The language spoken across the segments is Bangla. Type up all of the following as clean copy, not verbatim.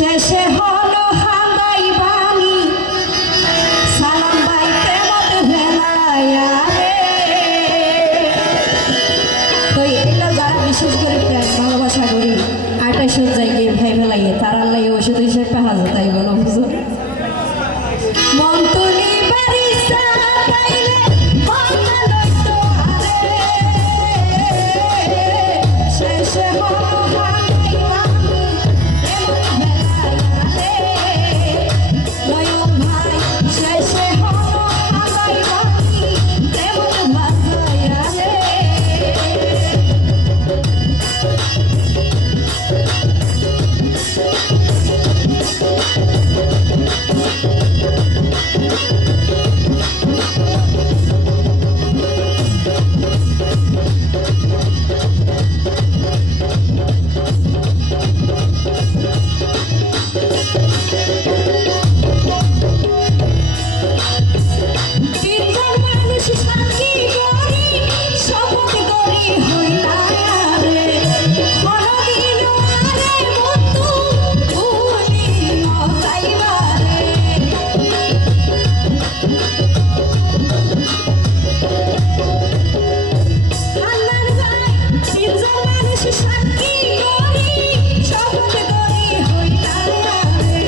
শেষে হলো হাঙ্গাই বাণী সালাম বাইতে মত ভেলায়া রে। তো এগুলো যারা বিশেষ করে প্রেম ভালোবাসা করি আটা সজ্জায় গিয়ে ভাই ফেলাইয়ে তার আল্লাহ ওষুধ হিসেবে হাজর তাই বলো বুঝো মন তুলি বারিসা পাইলে বাংলা লইতো আরে শেষে হলো হাঙ্গাই বাণী এমন ভেলায়া রে। নয়ন ভাই শেষে হলো হাঙ্গাই বাণী এমন ভাজায়া রে। তিনজন মানুষ সাক্ষী করি শপথ করি হইলা রে। কোনদিন আরে বন্ধু ভুলি যাইবা রে। আল্লাহর ভাই তিনজন মানুষ সাক্ষী করি শপথ করি হইলা রে।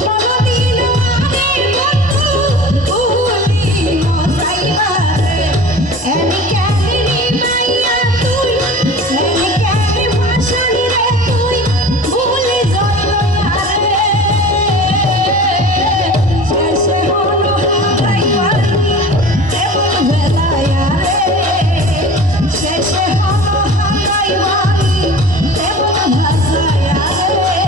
কোনদিন আরে বন্ধু ভুলি যাইবা রে। এনি কেনি মাইয়া তুই এনি কেনি ভাষানি রে তুই ভুলি যাইবা রে। শেষে হলো যাইবা রে এমন ভেলায়া রে। শেষে হলো যাইবা রে এমন ভাষায়া রে।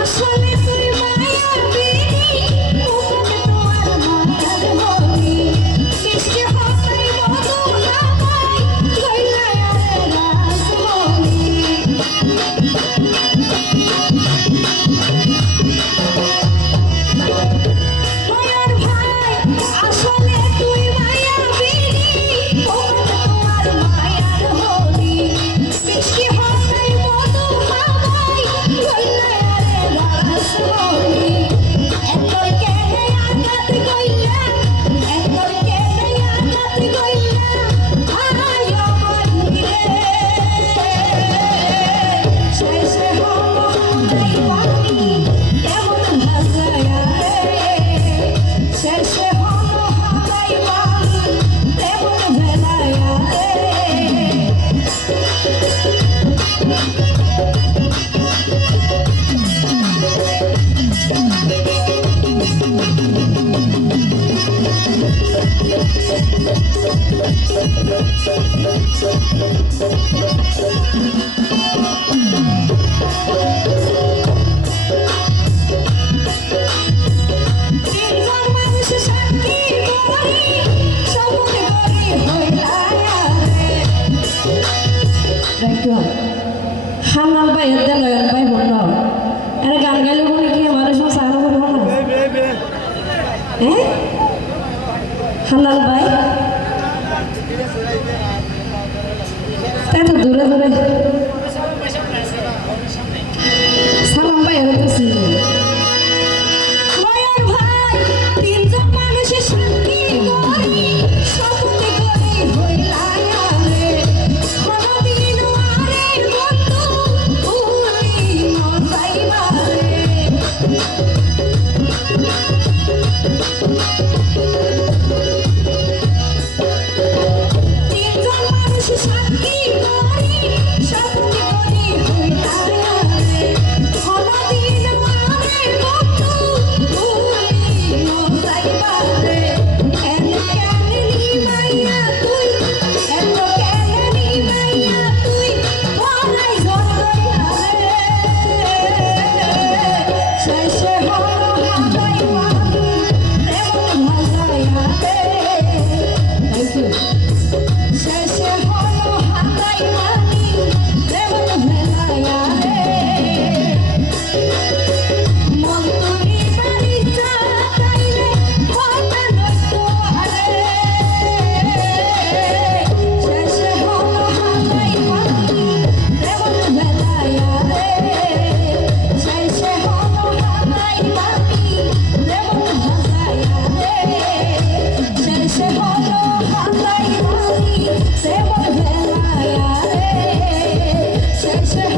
আসলে তুই মায়ার বিনি মুখে তোমার মায়ার মনি মিষ্টি হাসাই মধু লাগাই গইলা রে রাসমনি। মায়ার ভাই আসলে তুই মায়ার বিনি মুখে তোমার মায়ার মনি মিষ্টি হাসাই মধু লাগাই গইলা রে রাসমনি। এতর কেনে আঘাত কইলা এতর কেনে আঘাত কইলা আয় মানি রে। শেষে হলো যাইবা রে এমন ভাজায়া রে। শেষে হলো যাইবা রে এমন ভেলায়া রে। তিনজন মানুষ সাক্ষী করি শপথ করি হইলা রে। হান্নাল ভাই এতে নয়ন ভাই বলল আরে গান গাইলে বলে কি মানুষ সারা করবো না হ্যাঁ হান্নাল ভাই তাই তো দূরে দূরে সালাম ভাই হইতেছি। নয়ন ভাই তিনজন মানুষ সাক্ষী করি শপথ করি হইলা রে। কোনদিন আরে বন্ধু ভুলি যাইবা রে। তিনজন মানুষ সাক্ষী করি শপথ করি হইলা রে। কোনদিন শেষে